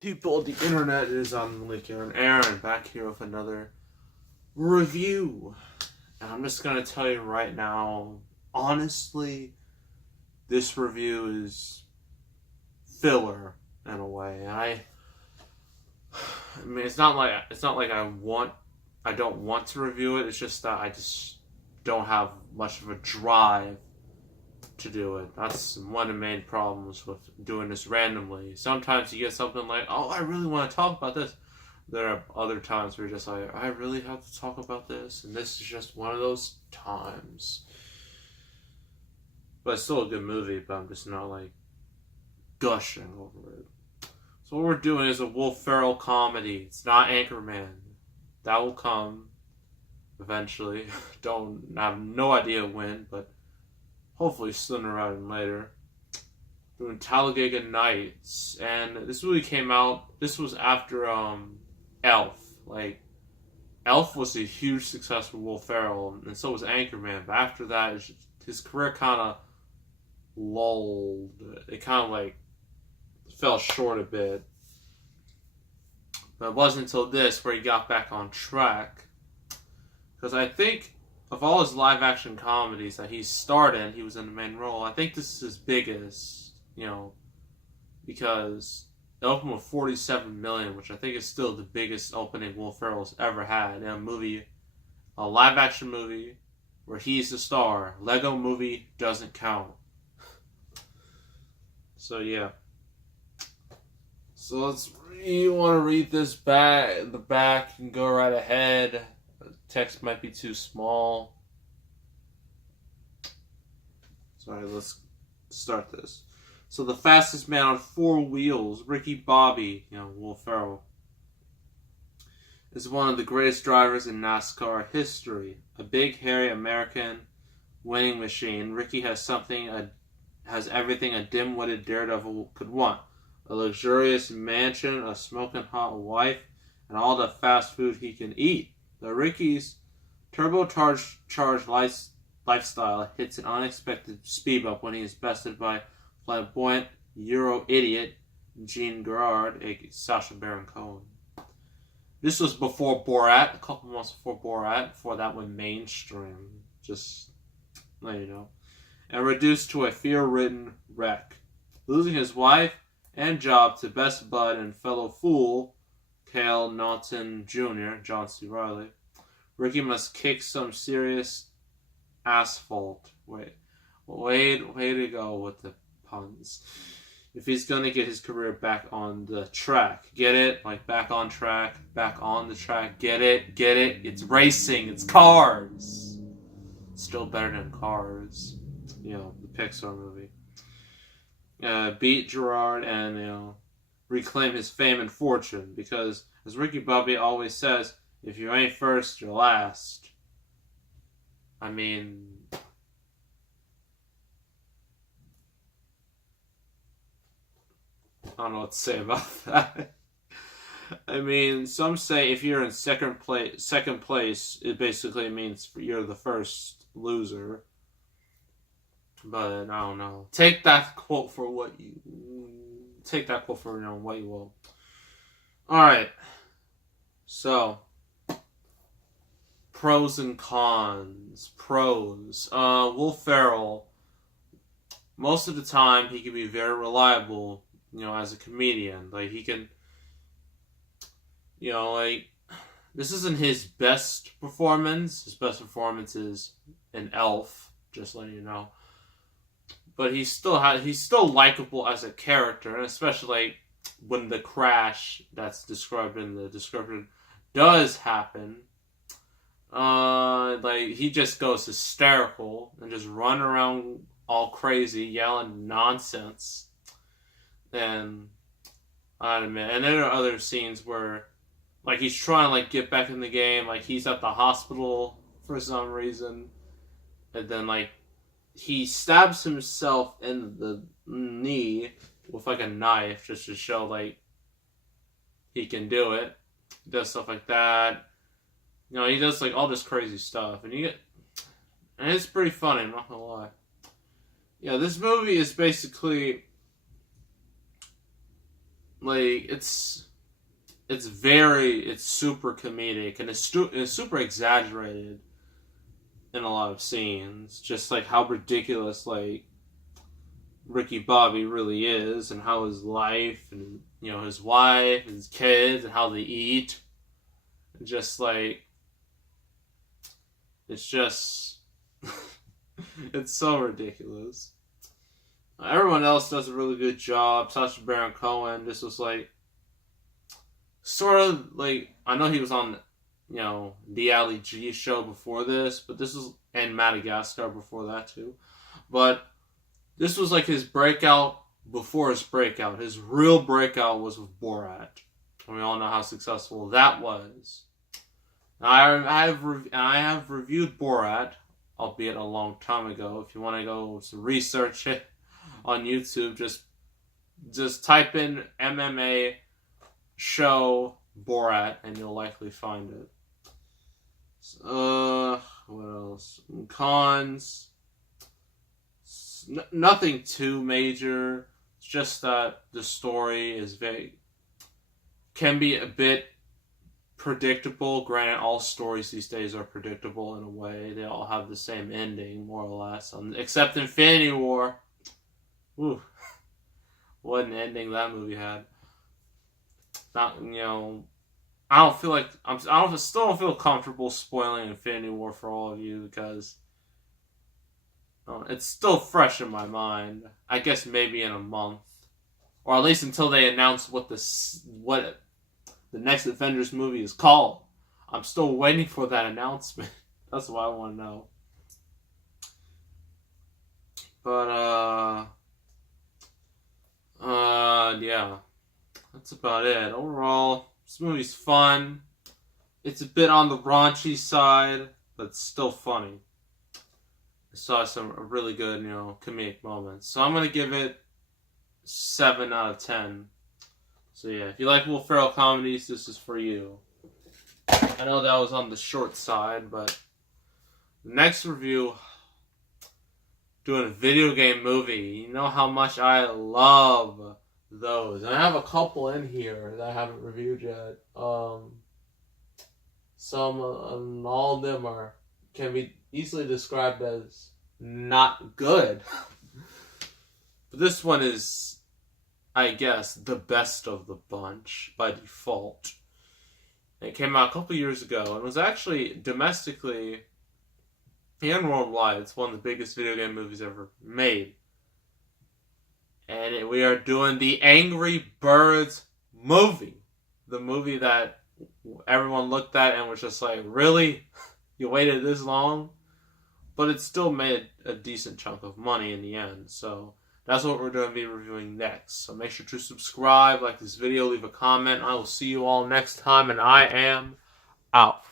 People, the internet is on Lake Aaron back here with another review. And I'm just gonna tell you right now, honestly, this review is filler in a way. And I mean, it's not like I don't want to review it. It's just that I just don't have much of a drive to do it. That's one of the main problems with doing this randomly. Sometimes you get something like, oh, I really want to talk about this. There are other times where you're just like, I really have to talk about this, and this is just one of those times. But it's still a good movie, but I'm just not like gushing over it. So what we're doing is a Will Ferrell comedy. It's not Anchorman. That will come eventually. I have no idea when, but hopefully sooner rather than later. Doing Talladega Nights, and this movie came out. This was after Elf. Like, Elf was a huge success for Will Ferrell, and so was Anchorman. But after that, his career kind of lulled. It kind of like fell short a bit. But it wasn't until this where he got back on track. Because I think of all his live-action comedies that he starred in, he was in the main role. I think this is his biggest, because it opened with $47 million, which I think is still the biggest opening Will Ferrell's ever had in a live-action movie where he's the star. Lego Movie doesn't count. So yeah. So you want to read this the back, and go right ahead. Text might be too small. Sorry, let's start this. So the fastest man on four wheels, Ricky Bobby, Will Ferrell, is one of the greatest drivers in NASCAR history. A big, hairy American winning machine, Ricky has everything a dim-witted daredevil could want. A luxurious mansion, a smoking hot wife, and all the fast food he can eat. The Ricky's turbocharged lifestyle hits an unexpected speed bump when he is bested by flamboyant Euro idiot Jean Girard, a Sacha Baron Cohen. This was before Borat, a couple months before Borat, before that went mainstream. Just let you know. And reduced to a fear-ridden wreck. Losing his wife and job to best bud and fellow fool Cale Naughton Jr., John C. Reilly, Ricky must kick some serious asphalt. Way to go with the puns. If he's going to get his career back on the track. Get it? Like back on track, back on the track. Get it? It's racing. It's cars. Still better than Cars. The Pixar movie. Beat Gerard and, reclaim his fame and fortune, because as Ricky Bobby always says, if you ain't first, you're last. I mean, I don't know what to say about that. I mean, some say if you're in second place, it basically means you're the first loser. But I don't know. Take that quote for what you will. Alright. So, pros and cons. Pros. Will Ferrell, most of the time, he can be very reliable, as a comedian. Like, he can, this isn't his best performance. His best performance is in Elf, just letting you know. But he's still likable as a character, and especially when the crash that's described in the description does happen. He just goes hysterical and just run around all crazy, yelling nonsense. And I don't know, and there are other scenes where, he's trying to get back in the game, he's at the hospital for some reason, and then he stabs himself in the knee with a knife just to show he can do it. He does stuff like that. He does all this crazy stuff, and it's pretty funny. I'm not gonna lie. This movie is basically like it's super comedic, and it's super exaggerated in a lot of scenes. Just like how ridiculous like Ricky Bobby really is, and how his life, and his wife, and his kids, and how they eat, and just like it's just it's so ridiculous. Everyone else does a really good job. Sacha Baron Cohen. This was like sort of like, I know he was on the Ali G show before this, but this was, and Madagascar before that too. But this was like his breakout before his breakout. His real breakout was with Borat. And we all know how successful that was. I have reviewed Borat, albeit a long time ago. If you want to go research it on YouTube, just type in MMA show Borat and you'll likely find it. What else? Cons. Nothing too major. It's just that the story is can be a bit predictable. Granted, all stories these days are predictable in a way. They all have the same ending, more or less. Except Infinity War. Woo. What an ending that movie had. Not, I don't feel like I still don't feel comfortable spoiling Infinity War for all of you because it's still fresh in my mind. I guess maybe in a month, or at least until they announce what the next Avengers movie is called. I'm still waiting for that announcement. That's what I want to know. But yeah, that's about it. Overall, this movie's fun. It's a bit on the raunchy side, but it's still funny. I saw some really good, comedic moments. So I'm going to give it 7 out of 10. So yeah, if you like Will Ferrell comedies, this is for you. I know that was on the short side, but the next review, doing a video game movie. You know how much I love those. And I have a couple in here that I haven't reviewed yet. Some and all of them can be easily described as not good. But this one is, I guess, the best of the bunch by default. It came out a couple years ago and was actually domestically and worldwide, it's one of the biggest video game movies ever made. And we are doing the Angry Birds movie. The movie that everyone looked at and was just like, really? You waited this long? But it still made a decent chunk of money in the end. So that's what we're going to be reviewing next. So make sure to subscribe, like this video, leave a comment. I will see you all next time, and I am out.